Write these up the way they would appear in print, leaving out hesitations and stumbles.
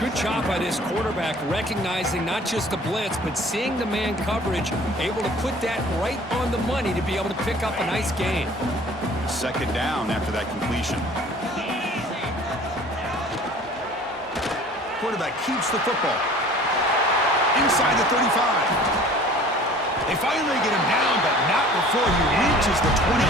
Good job by this quarterback recognizing not just the blitz, but seeing the man coverage, able to put that right on the money to be able to pick up a nice gain. Second down after that completion. Quarterback keeps the football. Inside the 35. They finally get him down, but not before he reaches the 28.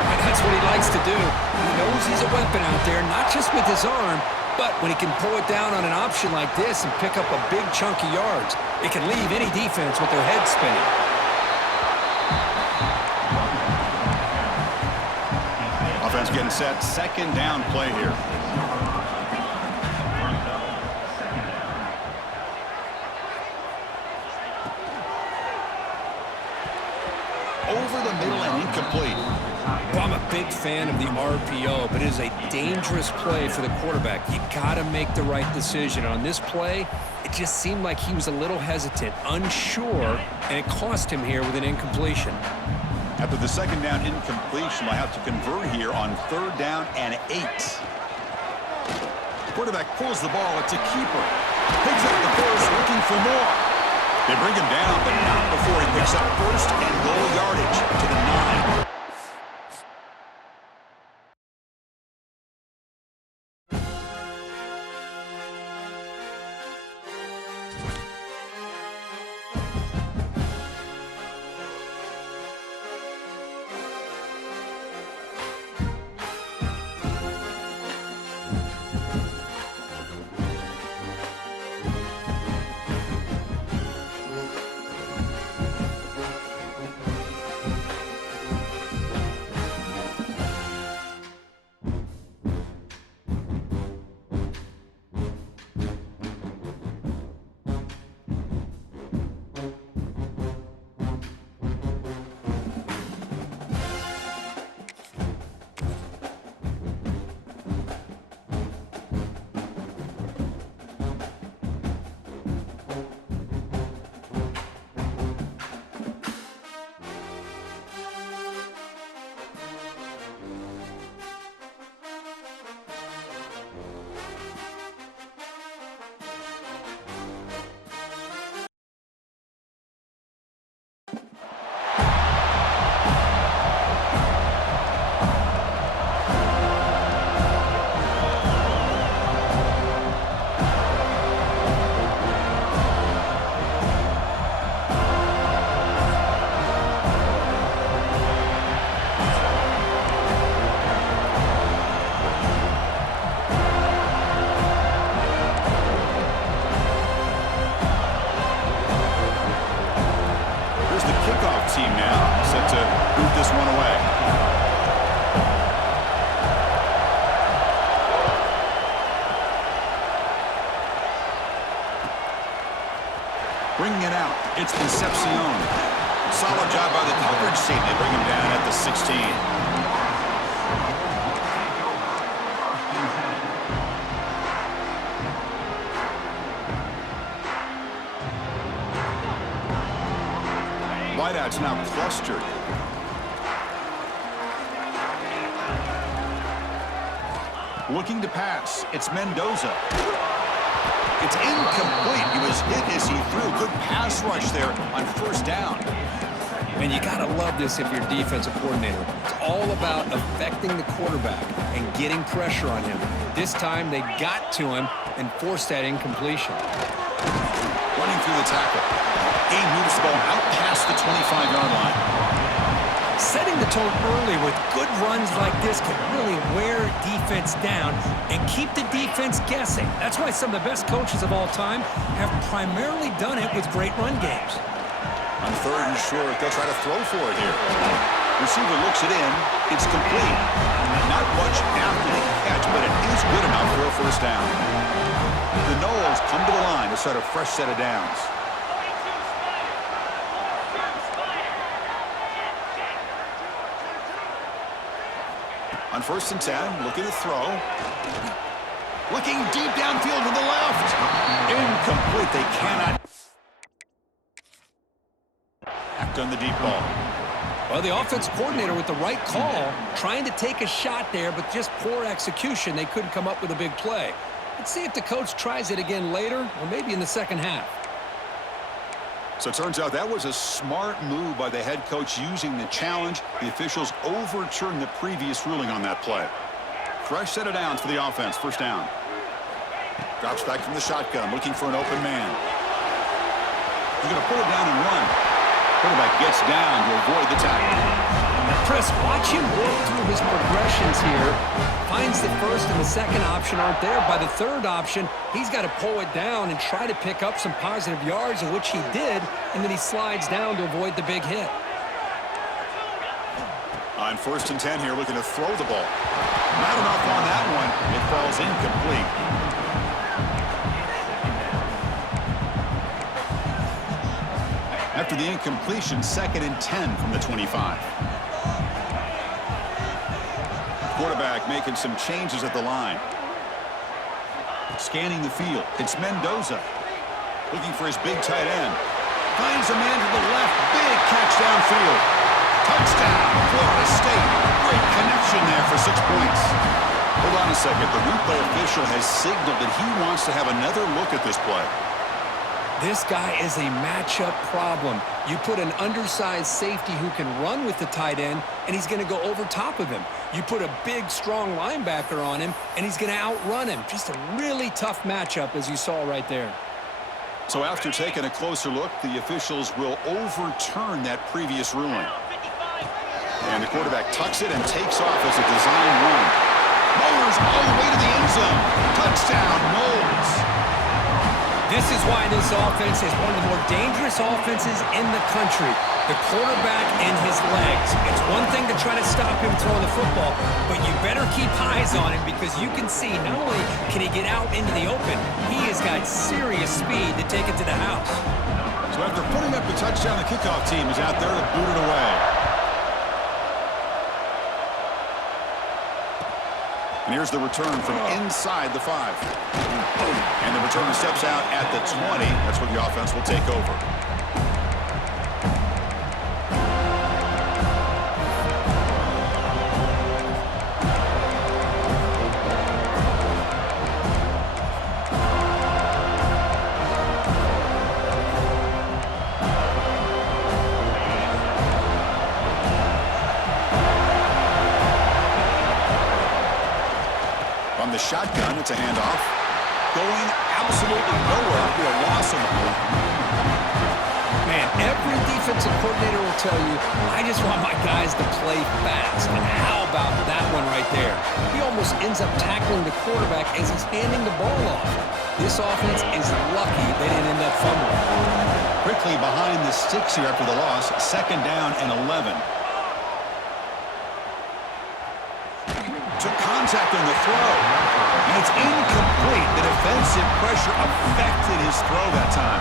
And that's what he likes to do. He knows he's a weapon out there, not just with his arm, but when he can pull it down on an option like this and pick up a big chunk of yards, it can leave any defense with their head spinning. Offense getting set. Second down play here. Over the middle and incomplete. Well, I'm a big fan of the RPO, but it is a dangerous play for the quarterback. You got to make the right decision. On this play, it just seemed like he was a little hesitant, unsure, and it cost him here with an incompletion. After the second down incompletion, they'll have to convert here on third down and 8. Quarterback pulls the ball. It's a keeper. Picks up the first, looking for more. They bring him down, but not before he picks up first and goal yardage to the 9. Team now set to boot this one away. Bringing it out, it's Concepcion. Solid job by the coverage team. They bring him down at the 16. Wideouts now clustered. Looking to pass. It's Mendoza. It's incomplete. He was hit as he threw. Good pass rush there on first down. And you got to love this if you're a defensive coordinator. It's all about affecting the quarterback and getting pressure on him. This time they got to him and forced that incompletion. Running through the tackle. He moves the ball out past the 25-yard line. Setting the tone early with good runs like this can really wear defense down and keep the defense guessing. That's why some of the best coaches of all time have primarily done it with great run games. On third and short, they'll try to throw for it here. Receiver looks it in. It's complete. Not much after the catch, but it is good enough for a first down. The Noles come to the line to start a fresh set of downs. On first and 10, looking to throw. Looking deep downfield to the left. Incomplete. They cannot act on the deep ball. Well, the offense coordinator with the right call, trying to take a shot there, but just poor execution. They couldn't come up with a big play. Let's see if the coach tries it again later or maybe in the second half. So it turns out that was a smart move by the head coach using the challenge. The officials overturned the previous ruling on that play. Fresh set of downs for the offense. First down. Drops back from the shotgun, looking for an open man. He's going to pull it down and run. Quarterback gets down to avoid the tackle. Chris, watch him work through his progressions here. Finds the first and the second option aren't there. By the third option, he's got to pull it down and try to pick up some positive yards, of which he did, and then he slides down to avoid the big hit. On 1st and 10 here, looking to throw the ball. Not enough on that one. It falls incomplete. After the incompletion, 2nd and 10 from the 25. Quarterback making some changes at the line. Scanning the field. It's Mendoza. Looking for his big tight end. Finds a man to the left. Big catch downfield. Touchdown, Florida State. Great connection there for 6 points. Hold on a second. The replay official has signaled that he wants to have another look at this play. This guy is a matchup problem. You put an undersized safety who can run with the tight end, and he's going to go over top of him. You put a big, strong linebacker on him, and he's going to outrun him. Just a really tough matchup, as you saw right there. So after taking a closer look, the officials will overturn that previous ruling. And the quarterback tucks it and takes off as a design run. Mowers all the way to the end zone. Touchdown, Knowles. This is why this offense is one of the more dangerous offenses in the country. The quarterback and his legs. It's one thing to try to stop him throwing the football, but you better keep eyes on him because you can see not only can he get out into the open, he has got serious speed to take it to the house. So after putting up the touchdown, the kickoff team is out there to boot it away. And here's the return from inside the 5. And the returner steps out at the 20. That's where the offense will take over. On the shotgun, it's a handoff. Going absolutely nowhere. It'll be a loss on the play. Man, every defensive coordinator will tell you, I just want my guys to play fast. And how about that one right there? He almost ends up tackling the quarterback as he's handing the ball off. This offense is lucky they didn't end up fumbling. Quickly behind the sticks here after the loss. 2nd down and 11. Took contact on the throw. And it's incomplete. The defensive pressure affected his throw that time.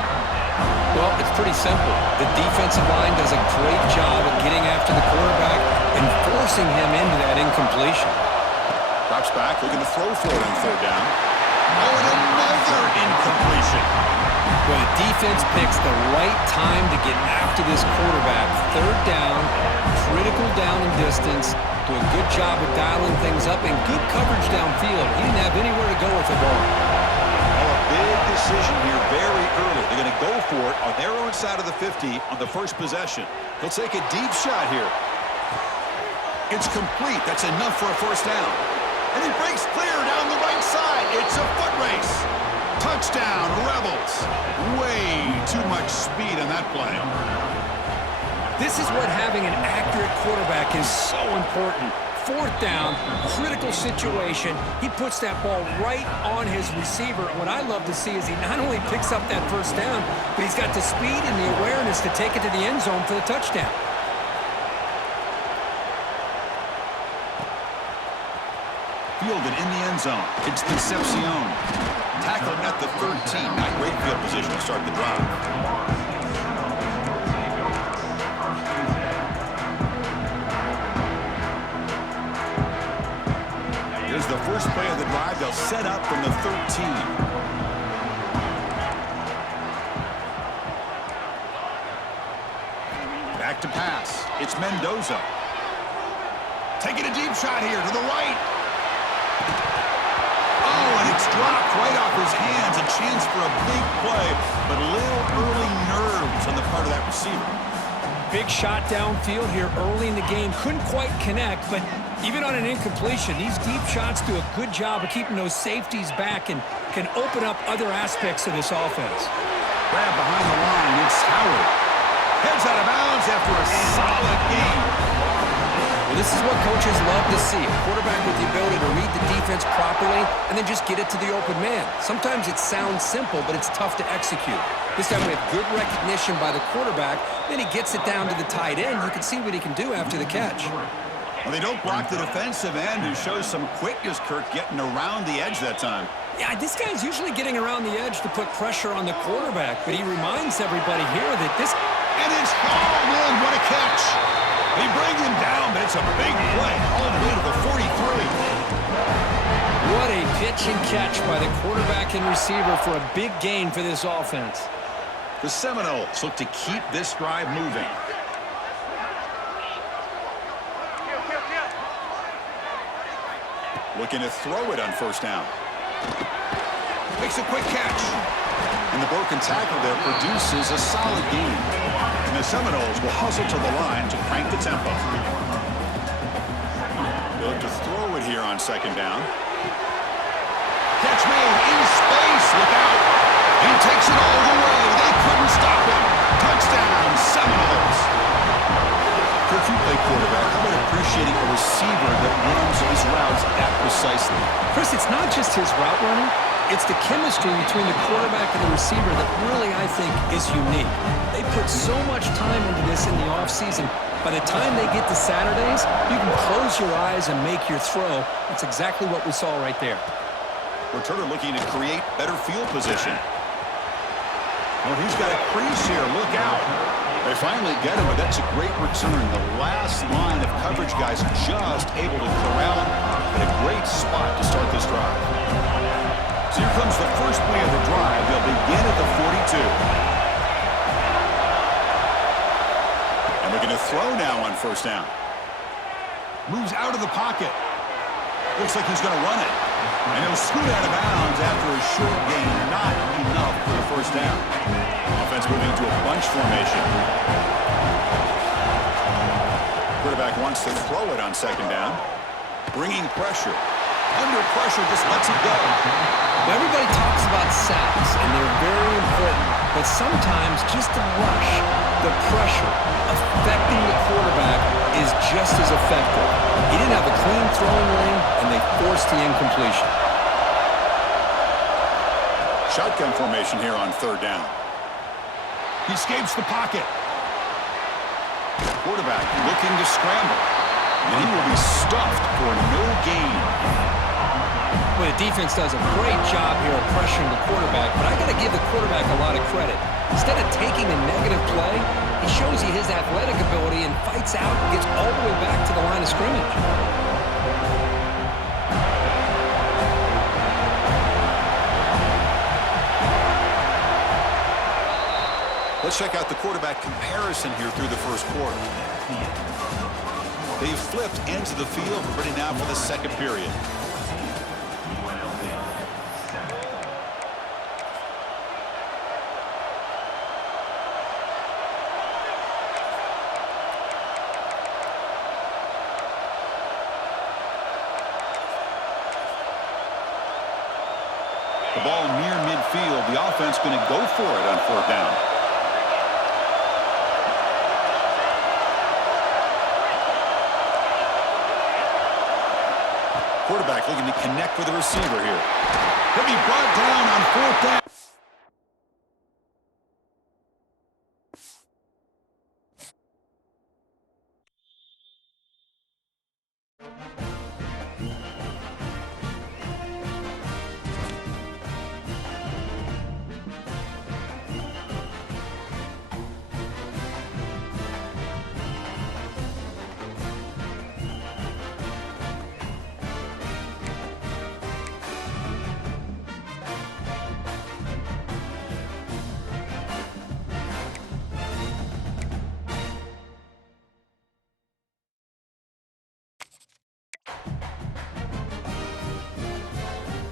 Well, it's pretty simple. The defensive line does a great job of getting after the quarterback and forcing him into that incompletion. Drops back, looking to throw for it on 3rd down. Oh, and another incompletion. Well, the defense picks the right time to get after this quarterback. 3rd down, critical down and distance. Do a good job of dialing things up and good coverage downfield. He didn't have anywhere to go with the ball. Well, a big decision here very early. They're going to go for it on their own side of the 50 on the first possession. He'll take a deep shot here. It's complete. That's enough for a 1st down. And he breaks clear down the right side. It's a foot race. Touchdown, Rebels. Way too much speed on that play. This is what having an accurate quarterback is so important. 4th down, critical situation. He puts that ball right on his receiver. And what I love to see is he not only picks up that 1st down, but he's got the speed and the awareness to take it to the end zone for the touchdown. Fielded in the end zone. It's Concepcion. Tackled at the 13. Not great field position to start the drive. Here's the first play of the drive. They'll set up from the 13. Back to pass. It's Mendoza. Taking a deep shot here to the right. Oh, and it's dropped right off his hands. A chance for a big play, but a little early nerves on the part of that receiver. Big shot downfield here early in the game. Couldn't quite connect, but even on an incompletion, these deep shots do a good job of keeping those safeties back and can open up other aspects of this offense. Grab behind the line. It's Howard. Heads out of bounds after a solid game. Well, this is what coaches love to see. A quarterback with the ability to read the defense properly and then just get it to the open man. Sometimes it sounds simple, but it's tough to execute. This time we have good recognition by the quarterback. Then he gets it down to the tight end. You can see what he can do after the catch. Well, they don't block the defensive end, who shows some quickness, Kirk, getting around the edge that time. Yeah, this guy's usually getting around the edge to put pressure on the quarterback, but he reminds everybody here that this... And it's hauled in. What a catch. They bring him down, but it's a big play all the way to the 43. What a pitch and catch by the quarterback and receiver for a big gain for this offense. The Seminoles look to keep this drive moving. Looking to throw it on first down. Makes a quick catch. And the broken tackle there produces a solid gain. And the Seminoles will hustle to the line to crank the tempo. They'll look to throw it here on second down. Catch made in space. Look out. He takes it all the way. They couldn't stop him. Touchdown, Seminoles. Kirk, you play quarterback. How about appreciating a receiver that runs his routes that precisely? Chris, it's not just his route running. It's the chemistry between the quarterback and the receiver that really, I think, is unique. They put so much time into this in the offseason. By the time they get to Saturdays, you can close your eyes and make your throw. That's exactly what we saw right there. Returner looking to create better field position. Well, he's got a crease here. Look out. They finally get him, but that's a great return. The last line of coverage guys just able to corral him in a great spot to start this drive. So here comes the first play of the drive. They'll begin at the 42. And they're going to throw now on first down. Moves out of the pocket. Looks like he's going to run it. And he'll scoot out of bounds after a short gain. Not enough for the first down. Offense moving to a bunch formation. Quarterback wants to throw it on second down. Bringing pressure. Under pressure, just lets it go. Everybody talks about sacks, and they're very important. But sometimes just the rush, the pressure, affecting the quarterback is just as effective. He didn't have a clean throwing lane, and they forced the incompletion. Shotgun formation here on third down. He escapes the pocket. Quarterback looking to scramble. And he will be stuffed for no gain. Well, the defense does a great job here of pressuring the quarterback, but I got to give the quarterback a lot of credit. Instead of taking a negative play, he shows you his athletic ability and fights out and gets all the way back to the line of scrimmage. Let's check out the quarterback comparison here through the first quarter. They've flipped into the field, ready now for the second period. The ball near midfield. The offense going to go for it on fourth down. Quarterback looking to connect with the receiver here. He'll be brought down on fourth down.